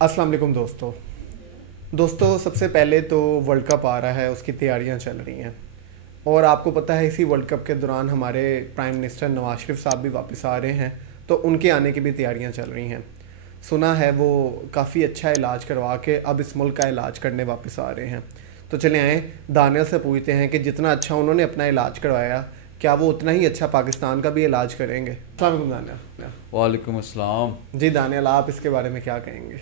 अस्सलाम वालेकुम दोस्तों सबसे पहले तो वर्ल्ड कप आ रहा है, उसकी तैयारियां चल रही हैं। और आपको पता है इसी वर्ल्ड कप के दौरान हमारे प्राइम मिनिस्टर नवाज शरीफ साहब भी वापस आ रहे हैं, तो उनके आने की भी तैयारियां चल रही हैं। सुना है वो काफ़ी अच्छा इलाज करवा के अब इस मुल्क का इलाज करने वापस आ रहे हैं। तो चले आए दानियल से पूछते हैं कि जितना अच्छा उन्होंने अपना इलाज करवाया, क्या वो उतना ही अच्छा पाकिस्तान का भी इलाज करेंगे। अस्सलाम वालेकुम दानियल। वालेकुम अस्सलाम। जी दानियल, आप इसके बारे में क्या कहेंगे?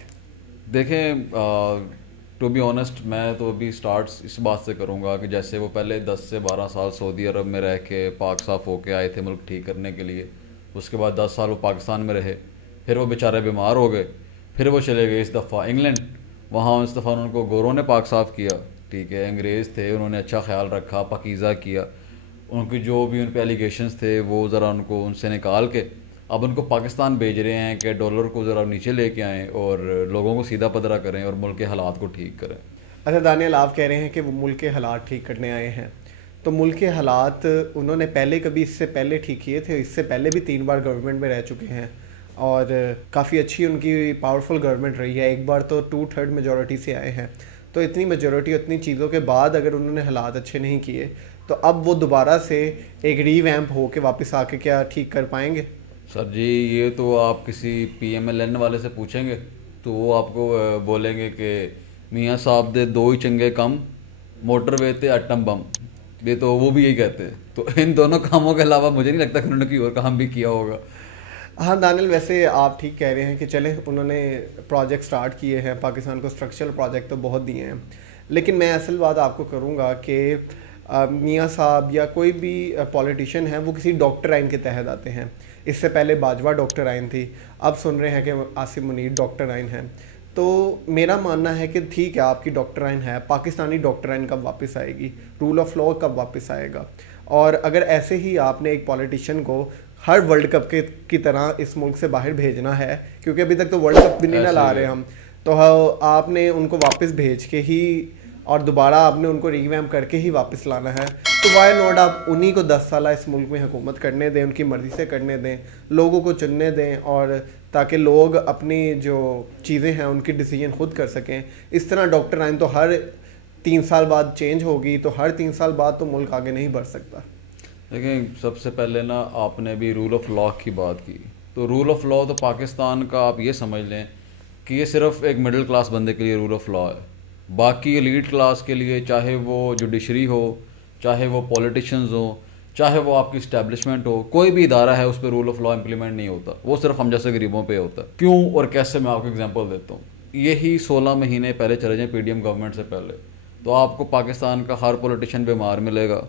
देखें, टू बी ऑनेस्ट मैं तो अभी स्टार्ट इस बात से करूँगा कि जैसे वो पहले 10 से 12 साल सऊदी अरब में रह के पाक साफ होके आए थे मुल्क ठीक करने के लिए। उसके बाद 10 साल वो पाकिस्तान में रहे, फिर वो बेचारे बीमार हो गए, फिर वो चले गए इस दफ़ा इंग्लैंड। वहाँ इस दफ़ा उनको गोरों ने पाक साफ किया, ठीक है। अंग्रेज़ थे, उन्होंने अच्छा ख्याल रखा, पाकीज़ा किया। उनकी जो भी उन पर एलिगेशंस थे वो ज़रा उनको उनसे निकाल के अब उनको पाकिस्तान भेज रहे हैं कि डॉलर को ज़रा नीचे लेके आएँ और लोगों को सीधा पदरा करें और मुल्क के हालात को ठीक करें। अच्छा दानियल, आप कह रहे हैं कि वो मुल्क के हालात ठीक करने आए हैं, तो मुल्क के हालात उन्होंने पहले कभी इससे पहले ठीक किए थे? इससे पहले भी 3 बार गवर्नमेंट में रह चुके हैं और काफ़ी अच्छी उनकी पावरफुल गवर्नमेंट रही है। एक बार तो 2/3 मेजॉरिटी से आए हैं, तो इतनी मेजॉरिटी इतनी चीज़ों के बाद अगर उन्होंने हालात अच्छे नहीं किए तो अब वो दोबारा से एक रीवैम्प हो के वापस आके क्या ठीक कर पाएंगे? सर जी, ये तो आप किसी PMLN वाले से पूछेंगे तो वो आपको बोलेंगे कि मियाँ साहब दे 2 ही चंगे कम, मोटरवे ते एटम बम। ये तो वो भी यही कहते हैं। तो इन दोनों कामों के अलावा मुझे नहीं लगता कि उन्होंने कोई और काम भी किया होगा। हाँ दानियल, वैसे आप ठीक कह रहे हैं कि चलें उन्होंने प्रोजेक्ट स्टार्ट किए हैं, पाकिस्तान को स्ट्रक्चरल प्रोजेक्ट तो बहुत दिए हैं, लेकिन मैं असल बात आपको करूँगा कि मियाँ साहब या कोई भी पॉलिटिशियन है वो किसी डॉक्टर आइन के तहत आते हैं। इससे पहले बाजवा डॉक्टर आइन थी, अब सुन रहे हैं कि आसिफ मुनीर डॉक्टर आइन है। तो मेरा मानना है कि ठीक है, आपकी डॉक्टर आइन है, पाकिस्तानी डॉक्टर आइन कब वापस आएगी, रूल ऑफ लॉ कब वापस आएगा? और अगर ऐसे ही आपने एक पॉलिटिशियन को हर वर्ल्ड कप की तरह इस मुल्क से बाहर भेजना है, क्योंकि अभी तक तो वर्ल्ड कप भी नहीं ना ला रहे हम, तो आपने उनको वापस भेज के ही और दोबारा आपने उनको रीवैम्प करके ही वापस लाना है, तो वाई नॉट आप उन्हीं को 10 साल इस मुल्क में हुकूमत करने दें, उनकी मर्ज़ी से करने दें, लोगों को चुनने दें, और ताकि लोग अपनी जो चीज़ें हैं उनकी डिसीजन खुद कर सकें। इस तरह डॉक्टर आइन तो हर 3 साल बाद चेंज होगी, तो हर 3 साल बाद तो मुल्क आगे नहीं बढ़ सकता। लेकिन सबसे पहले ना आपने भी रूल ऑफ लॉ की बात की, तो रूल ऑफ लॉ तो पाकिस्तान का आप ये समझ लें कि ये सिर्फ एक मिडिल क्लास बंदे के लिए रूल ऑफ लॉ है। बाकी एलीट क्लास के लिए, चाहे वो जुडिशरी हो, चाहे वो पॉलिटिशियंस हो, चाहे वो आपकी इस्टेब्लिशमेंट हो, कोई भी इदारा है उस पर रूल ऑफ लॉ इंप्लीमेंट नहीं होता। वो सिर्फ हम जैसे गरीबों पे होता है। क्यों और कैसे, मैं आपको एग्जांपल देता हूँ। यही 16 महीने पहले चले जाएँ PDM गवर्नमेंट से पहले, तो आपको पाकिस्तान का हर पॉलिटिशियन बीमार मिलेगा,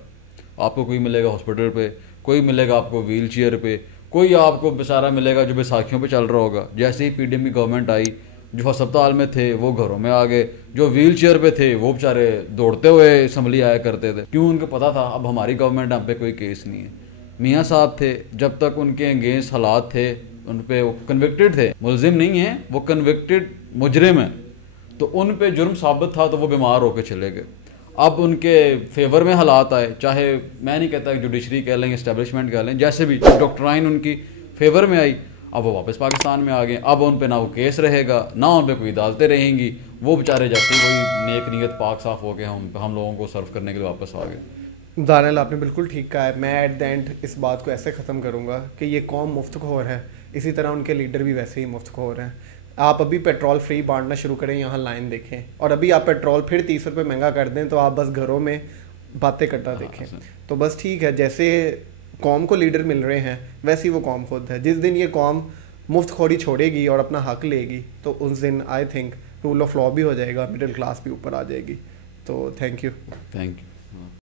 आपको कोई मिलेगा हॉस्पिटल पे, कोई मिलेगा आपको व्हील चेयर पे, कोई आपको बेचारा मिलेगा जो बैसाखियों पे चल रहा होगा। जैसे ही PDM की गवर्नमेंट आई, जो अस्पताल में थे वो घरों में आ गए, जो व्हील चेयर पे थे वो बेचारे दौड़ते हुए असम्बली आया करते थे। क्यों? उनको पता था अब हमारी गवर्नमेंट, हम पे कोई केस नहीं है। मियाँ साहब थे, जब तक उनके अगेंस्ट हालात थे, उन पे वो कन्विक्टेड थे, मुलजिम नहीं है वो, कन्विक्टेड मुजरिम है, तो उन पे जुर्म साबित था, तो वो बीमार होकर चले गए। अब उनके फेवर में हालात आए, चाहे मैं नहीं कहता जुडिशरी कह लें, इस्टेब्लिशमेंट कह लें, जैसे भी डॉक्टराइन उनकी फेवर में आई, अब वो वापस पाकिस्तान में आ गए। अब उन पे ना वो केस रहेगा, ना उन पे कोई अदालतें रहेंगी, वो बेचारे जैसे ही वही नेक नीयत पाक साफ हो गए, हम लोगों को सर्व करने के लिए वापस आ गए। दानियल, आपने बिल्कुल ठीक कहा है। मैं एट द एंड इस बात को ऐसे ख़त्म करूँगा कि ये कौम मुफ्तखोर है, इसी तरह उनके लीडर भी वैसे ही मुफ्तखोर हैं। आप अभी पेट्रोल फ्री बांटना शुरू करें, यहाँ लाइन देखें, और अभी आप पेट्रोल फिर 30 रुपये महंगा कर दें तो आप बस घरों में बातें करता देखें। तो बस ठीक है, जैसे कौम को लीडर मिल रहे हैं वैसे ही वो कौम खुद है। जिस दिन ये कौम मुफ्तखोरी छोड़ेगी और अपना हक लेगी, तो उस दिन I think rule of law भी हो जाएगा, मिडिल क्लास भी ऊपर आ जाएगी। तो थैंक यू।